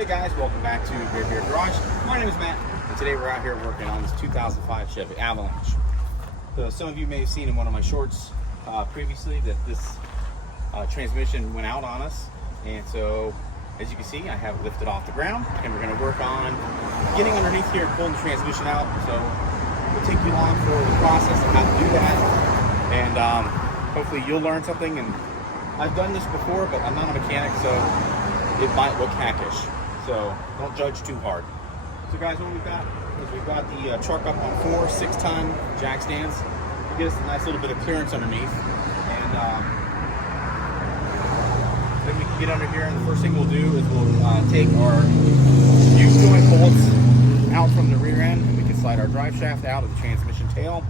Hey guys, welcome back to Beer Beer Garage. My name is Matt, and today we're out here working on this 2005 Chevy Avalanche. So some of you may have seen in one of my shorts previously that this transmission went out on us, and so as you can see, I have it lifted off the ground, and we're going to work on getting underneath here and pulling the transmission out. So we'll take you along for the process of how to do that, and hopefully you'll learn something. And I've done this before, but I'm not a mechanic, so it might look hackish. So don't judge too hard. So guys, what we've got is we've got the truck up on 4 6-ton jack stands to get us a nice little bit of clearance underneath. And then we can get under here, and the first thing we'll do is we'll take our U-joint bolts out from the rear end, and we can slide our drive shaft out of the transmission tail.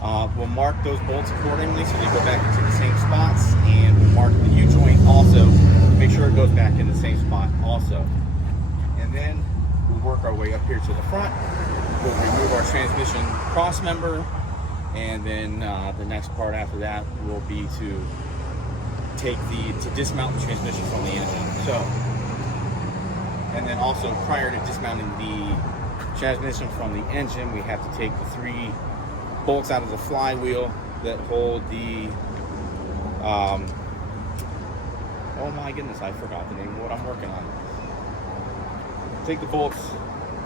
We'll mark those bolts accordingly so they go back into the same spots, and we'll mark the U-joint also to make sure it goes back in the same spot also. And then we'll work our way up here to the front. We'll remove our transmission cross member, and then the next part after that will be to dismount the transmission from the engine. So, and then also prior to dismounting the transmission from the engine, we have to take the 3 bolts out of the flywheel that hold the oh my goodness, I forgot the name of what I'm working on. Take the bolts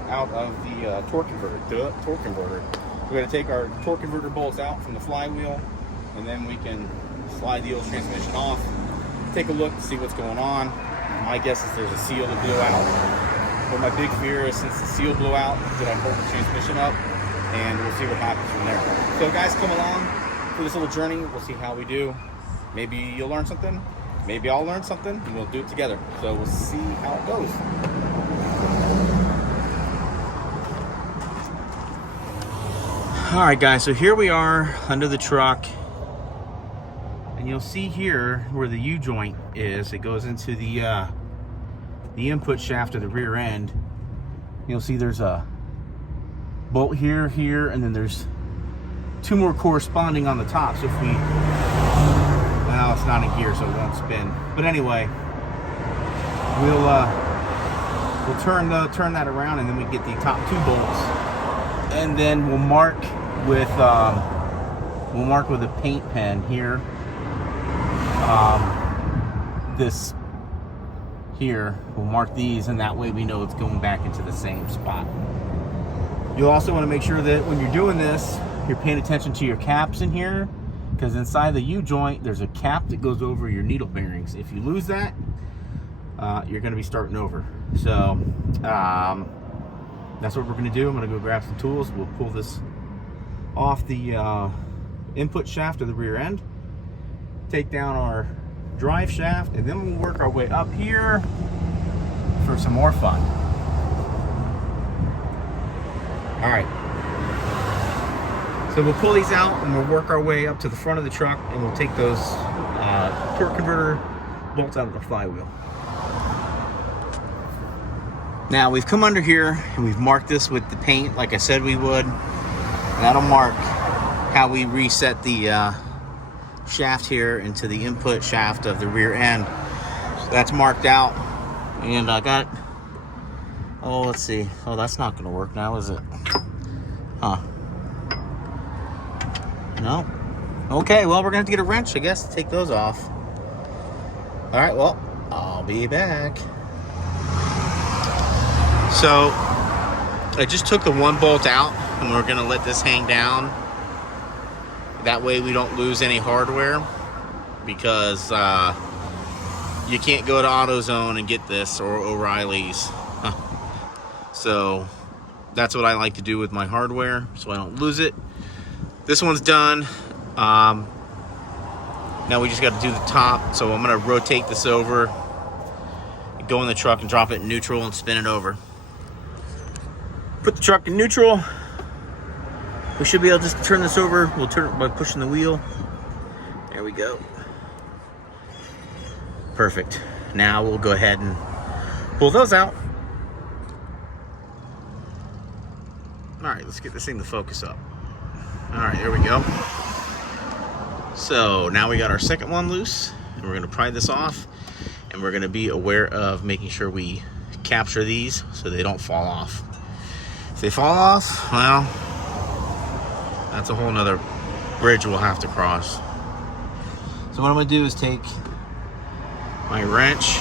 out of the torque converter. We're going to take our torque converter bolts out from the flywheel, and then we can slide the old transmission off, take a look to see what's going on. My guess is there's a seal to blow out, but my big fear is since the seal blew out, did I hold the transmission up? And we'll see what happens from there. So guys, come along for this little journey. We'll see how we do. Maybe you'll learn something, maybe I'll learn something, and we'll do it together. So we'll see how it goes. All right guys, so here we are under the truck, and you'll see here where the U-joint is. It goes into the input shaft of the rear end. You'll see there's a bolt here, and then there's 2 more corresponding on the top. So if we, well, it's not in gear, so it won't spin. But anyway, we'll turn that around, and then we get the top 2 bolts, and then we'll mark with a paint pen here. This here, we'll mark these, and that way we know it's going back into the same spot. You'll also want to make sure that when you're doing this, you're paying attention to your caps in here, because inside the U-joint, there's a cap that goes over your needle bearings. If you lose that, you're going to be starting over. So that's what we're going to do. I'm going to go grab some tools. We'll pull this off the input shaft of the rear end, take down our drive shaft, and then we'll work our way up here for some more fun. All right, so we'll pull these out, and we'll work our way up to the front of the truck, and we'll take those torque converter bolts out of the flywheel. Now we've come under here, and we've marked this with the paint like I said we would. That'll mark how we reset the shaft here into the input shaft of the rear end. So that's marked out, and I got, oh, let's see. Oh, that's not going to work now, is it? Huh. No. Okay, well, we're going to have to get a wrench, I guess, to take those off. All right, well, I'll be back. So, I just took the 1 bolt out, and we're going to let this hang down. That way we don't lose any hardware, because you can't go to AutoZone and get this, or O'Reilly's. So that's what I like to do with my hardware, so I don't lose it. This one's done. Now we just got to do the top. So I'm going to rotate this over, go in the truck, and drop it in neutral and spin it over. Put the truck in neutral. We should be able to just turn this over. We'll turn it by pushing the wheel. There we go. Perfect. Now we'll go ahead and pull those out. All right, let's get this thing to focus up. All right, here we go. So now we got our second one loose, and we're going to pry this off, and we're going to be aware of making sure we capture these so they don't fall off. If they fall off, well, that's a whole nother bridge we'll have to cross. So what I'm gonna do is take my wrench,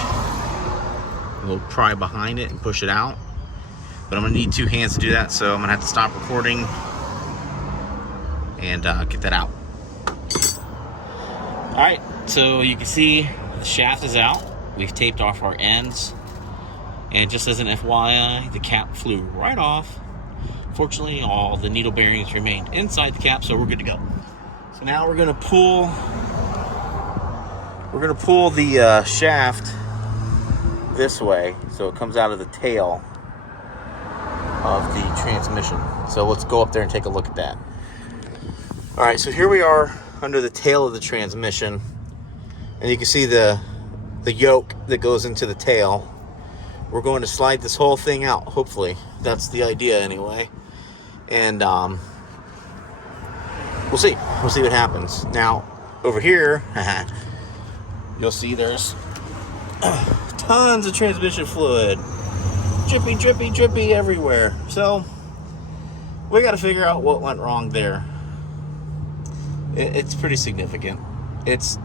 we'll pry behind it and push it out. But I'm gonna need 2 hands to do that, so I'm gonna have to stop recording and get that out. All right, so you can see the shaft is out. We've taped off our ends. And just as an FYI, the cap flew right off. Fortunately, all the needle bearings remained inside the cap, so we're good to go. So now we're gonna pull the shaft this way, so it comes out of the tail of the transmission. So let's go up there and take a look at that. All right, so here we are under the tail of the transmission, and you can see the yoke that goes into the tail. We're going to slide this whole thing out, hopefully. That's the idea anyway. And we'll see what happens. Now, over here, you'll see there's tons of transmission fluid. Drippy, drippy, drippy everywhere. So, we got to figure out what went wrong there. It's pretty significant. It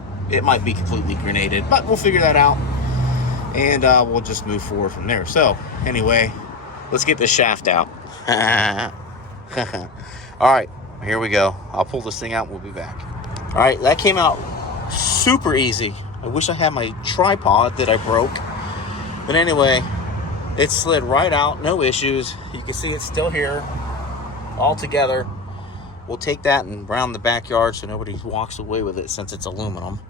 might be completely grenaded, but we'll figure that out. And we'll just move forward from there. So, anyway, let's get this shaft out. All right, here we go. I'll pull this thing out and we'll be back. All right, that came out super easy. I wish I had my tripod that I broke. But anyway, it slid right out, no issues. You can see it's still here, all together. We'll take that and round the backyard so nobody walks away with it since it's aluminum.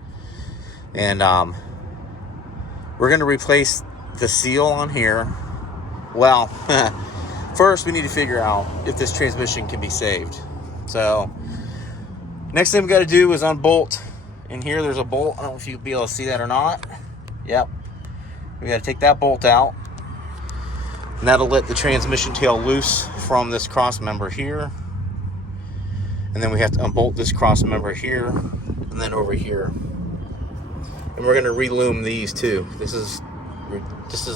And we're going to replace the seal on here. Well, first we need to figure out if this transmission can be saved. So, next thing we got to do is unbolt. In here there's a bolt. I don't know if you'll be able to see that or not. Yep. We got to take that bolt out. And that'll let the transmission tail loose from this cross member here. And then we have to unbolt this cross member here and then over here. And we're going to relume these too. This is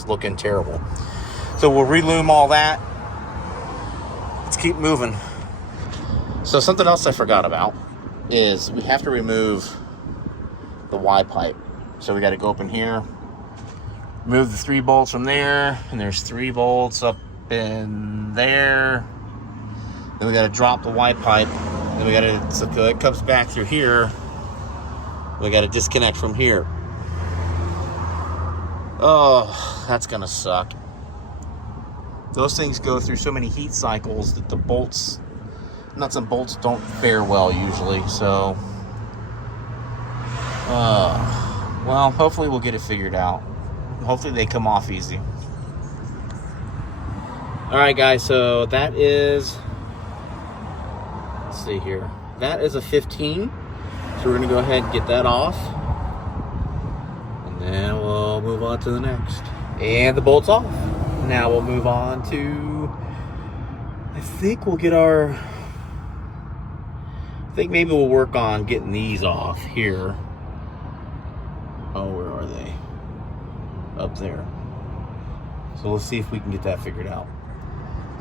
looking terrible. So we'll relume all that. Let's keep moving. So something else I forgot about is we have to remove the Y pipe. So we got to go up in here, remove the 3 bolts from there, and there's 3 bolts up in there. Then we got to drop the Y pipe. Then we got to, so it comes back through here. We got to disconnect from here. Oh, that's gonna suck. Those things go through so many heat cycles that the bolts, nuts and bolts, don't fare well usually. So, well, hopefully we'll get it figured out. Hopefully they come off easy. All right, guys. So that is, let's see here. That is a 15. So we're gonna go ahead and get that off. And then we'll move on to the next. And the bolt's off. Now we'll move on to, I think maybe we'll work on getting these off here. Oh, where are they? Up there. So let's see if we can get that figured out.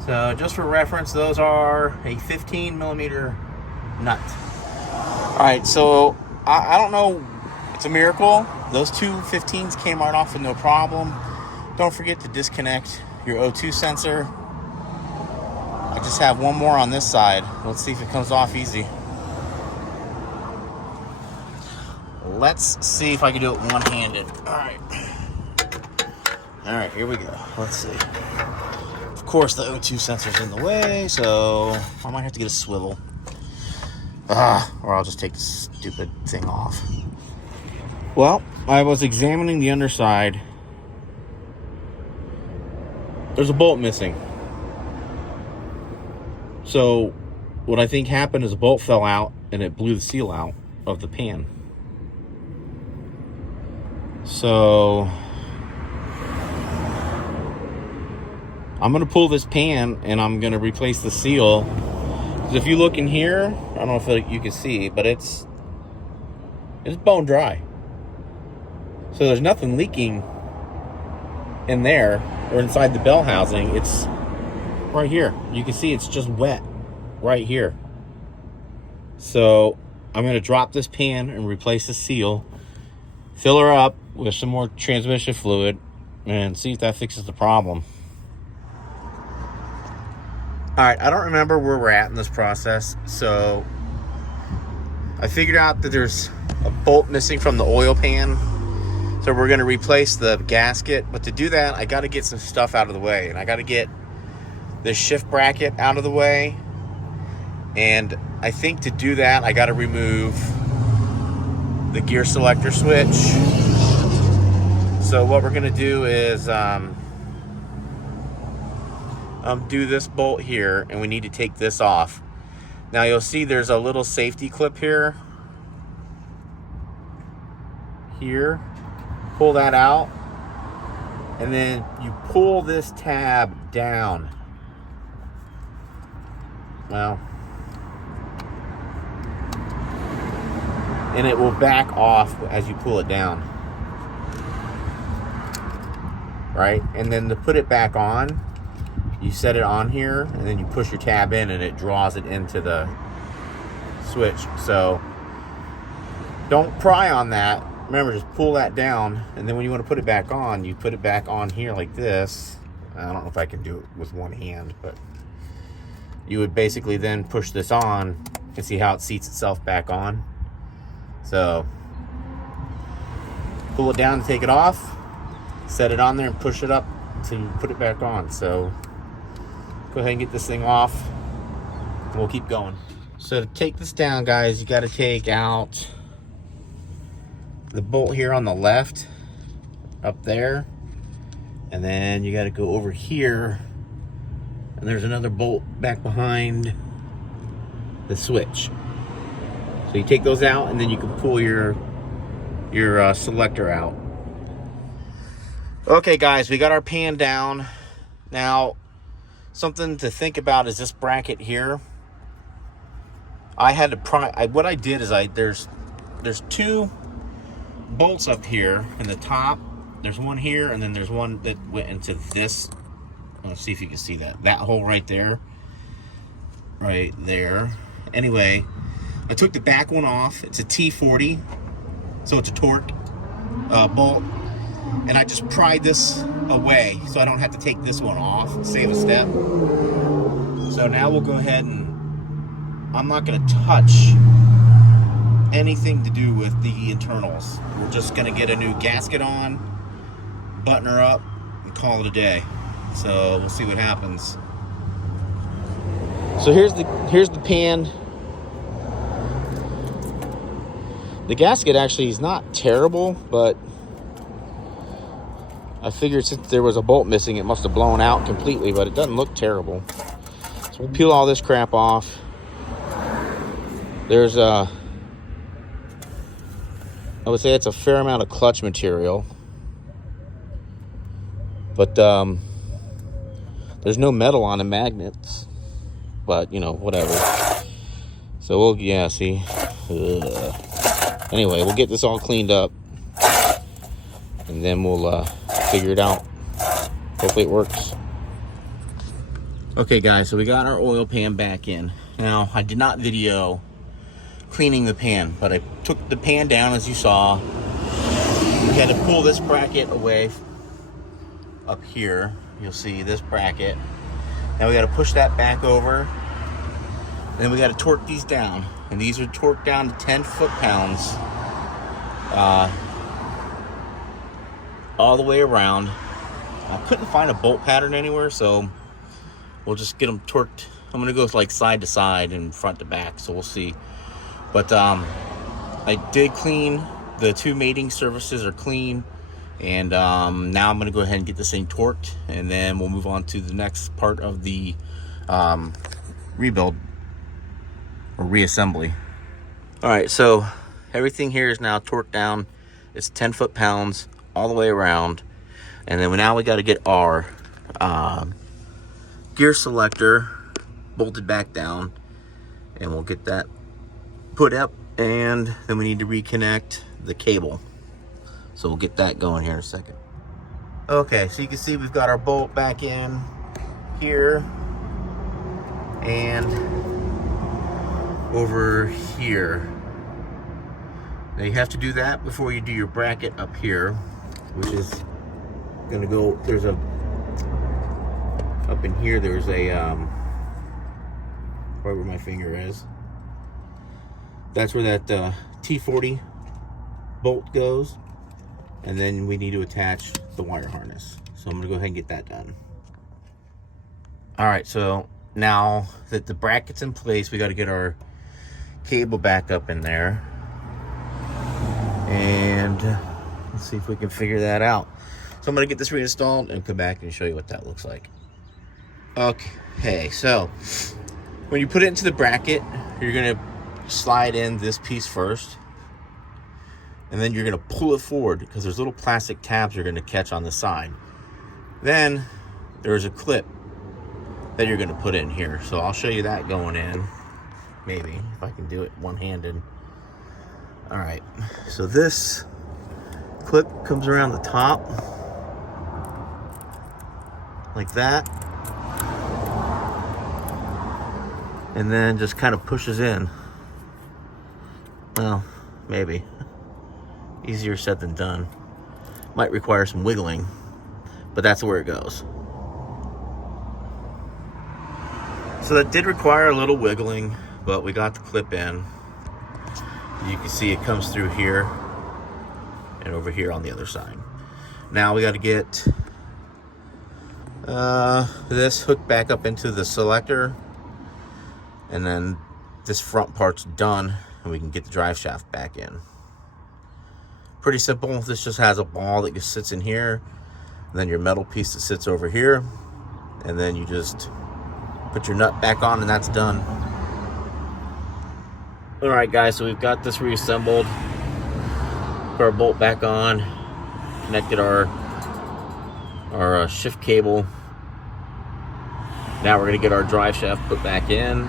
So just for reference, those are a 15 millimeter nut. All right, so I don't know, it's a miracle. Those 2 15s came right off with no problem. Don't forget to disconnect your O2 sensor. I just have one more on this side. Let's see if it comes off easy. Let's see if I can do it one-handed. All right, here we go. Let's see. Of course, the O2 sensor's in the way, so I might have to get a swivel. Or I'll just take this stupid thing off. Well, I was examining the underside. There's a bolt missing. So what I think happened is a bolt fell out and it blew the seal out of the pan. So I'm going to pull this pan and I'm going to replace the seal. Because if you look in here, I don't know if you can see, but it's bone dry. So there's nothing leaking in there. or inside the bell housing, it's right here. You can see it's just wet right here. So I'm going to drop this pan and replace the seal, fill her up with some more transmission fluid, and see if that fixes the problem. All right, I don't remember where we're at in this process, so I figured out that there's a bolt missing from the oil pan, so we're going to replace the gasket. But to do that, I got to get some stuff out of the way, and I got to get this shift bracket out of the way. And I think to do that, I got to remove the gear selector switch. So what we're going to do is do this bolt here, and we need to take this off. Now you'll see there's a little safety clip here. Pull that out, and then you pull this tab down. Well, and it will back off as you pull it down. Right? And then to put it back on, you set it on here, and then you push your tab in, and it draws it into the switch. So don't pry on that. Remember, just pull that down, and then when you want to put it back on, you put it back on here like this. I don't know if I can do it with one hand, but you would basically then push this on and see how it seats itself back on. So pull it down to take it off, set it on there, and push it up to put it back on. So go ahead and get this thing off, and we'll keep going. So to take this down, guys, you got to take out the bolt here on the left up there, and then you got to go over here, and there's another bolt back behind the switch. So you take those out, and then you can pull your selector out. Okay, guys, we got our pan down. Now, something to think about is this bracket here. I had to pry. What I did is there's two bolts up here in the top. There's one here, and then there's one that went into this. Let's see if you can see that hole right there. Right there. Anyway, I took the back one off. It's a T40, so it's a torque bolt, and I just pried this away so I don't have to take this one off, save a step. So now we'll go ahead, and I'm not going to touch anything to do with the internals. We're just going to get a new gasket on, button her up, and call it a day. So we'll see what happens. So here's the pan. The gasket actually is not terrible, but I figured since there was a bolt missing, it must have blown out completely, but it doesn't look terrible. So we'll peel all this crap off. There's I would say it's a fair amount of clutch material, but there's no metal on the magnets, but you know, whatever. So we'll, see. Ugh. Anyway, we'll get this all cleaned up, and then we'll figure it out. Hopefully it works. Okay, guys, so we got our oil pan back in. Now, I did not video cleaning the pan, but I took the pan down, as you saw. We had to pull this bracket away up here. You'll see this bracket. Now we got to push that back over. And then we got to torque these down. And these are torqued down to 10 foot-pounds. All the way around. I couldn't find a bolt pattern anywhere, so we'll just get them torqued. I'm going to go like side to side and front to back, so we'll see. But I did clean. The two mating surfaces are clean. And now I'm going to go ahead and get this thing torqued, and then we'll move on to the next part of the rebuild or reassembly. All right, so everything here is now torqued down. It's 10 foot-pounds all the way around. And then now we got to get our gear selector bolted back down, and we'll get that put up, and then we need to reconnect the cable. So we'll get that going here in a second. Okay, so you can see we've got our bolt back in here and over here. Now you have to do that before you do your bracket up here, which is gonna go, there's a, up in here there's a, right where my finger is. That's where that T40 bolt goes. And then we need to attach the wire harness. So I'm gonna go ahead and get that done. All right, so now that the bracket's in place, we gotta get our cable back up in there. And let's see if we can figure that out. So I'm gonna get this reinstalled and come back and show you what that looks like. Okay, so when you put it into the bracket, you're gonna slide in this piece first. And then you're gonna pull it forward because there's little plastic tabs you're gonna catch on the side. Then there's a clip that you're gonna put in here. So I'll show you that going in, maybe, if I can do it one-handed. All right, so this clip comes around the top, like that. And then just kind of pushes in. Well, maybe. Easier said than done. Might require some wiggling, but that's where it goes. So that did require a little wiggling, but we got the clip in. You can see it comes through here and over here on the other side. Now we got to get this hooked back up into the selector, and then this front part's done and we can get the drive shaft back in. Pretty simple. This just has a ball that just sits in here, and then your metal piece that sits over here, and then you just put your nut back on and that's done. All right, guys, so we've got this reassembled, put our bolt back on, connected our shift cable. Now we're gonna get our drive shaft put back in,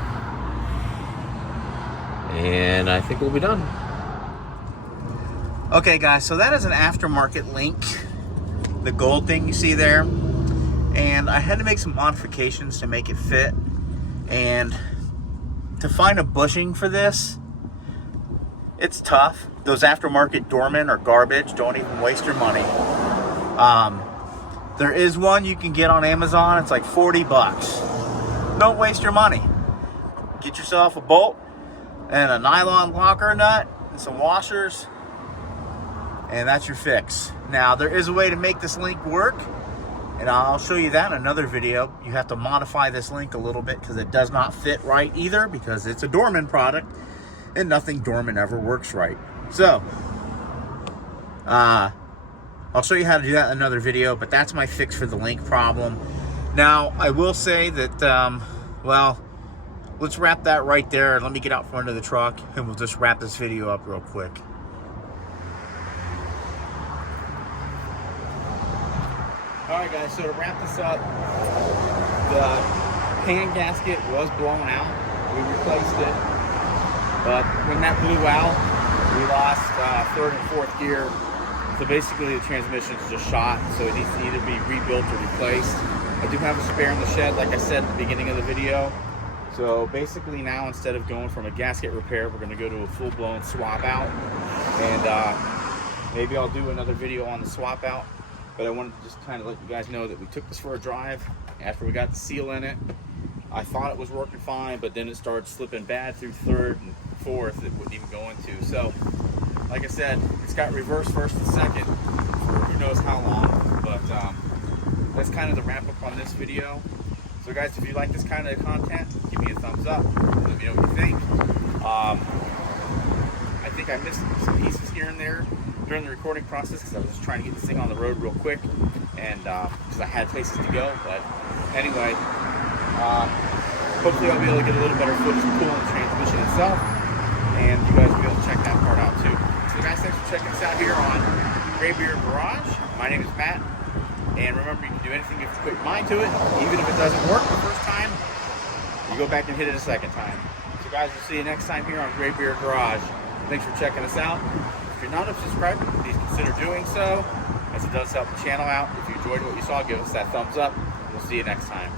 and I think we'll be done. Okay, guys, so that is an aftermarket link, the gold thing you see there, and I had to make some modifications to make it fit. And to find a bushing for this, it's tough. Those aftermarket Dorman are garbage. Don't even waste your money. There is one you can get on Amazon. It's like 40 bucks. Don't waste your money. Get yourself a bolt and a nylon locker nut and some washers, and that's your fix. Now, there is a way to make this link work, and I'll show you that in another video. You have to modify this link a little bit because it does not fit right either, because it's a Dorman product and nothing Dorman ever works right. So I'll show you how to do that in another video, but that's my fix for the link problem. Now, I will say that, well, let's wrap that right there. Let me get out front of the truck and we'll just wrap this video up real quick. Alright, guys, so to wrap this up, the pan gasket was blown out. We replaced it, but when that blew out, we lost third and fourth gear. So basically the transmission's just shot, so it needs to either be rebuilt or replaced. I do have a spare in the shed, like I said at the beginning of the video. So basically now, instead of going from a gasket repair, we're going to go to a full-blown swap out. And maybe I'll do another video on the swap out. But I wanted to just kind of let you guys know that we took this for a drive after we got the seal in it. I thought it was working fine, but then it started slipping bad through third and fourth. It wouldn't even go into. So, like I said, it's got reverse first and second for who knows how long. But that's kind of the wrap up on this video. So guys, if you like this kind of content, give me a thumbs up. Let me know what you think. I think I missed some pieces here and there during the recording process because I was just trying to get this thing on the road real quick, and because I had places to go. But anyway, hopefully I'll be able to get a little better footage of pulling the transmission itself, and you guys will be able to check that part out too. So guys, thanks for checking us out here on Graybeard Garage. My name is Matt, and remember, you can do anything if you put your mind to it. Even if it doesn't work the first time, you go back and hit it a second time. So guys, we'll see you next time here on Graybeard Garage. Thanks for checking us out. If you're not a subscriber, please consider doing so. as it does help the channel out. If you enjoyed what you saw, give us that thumbs up. We'll see you next time.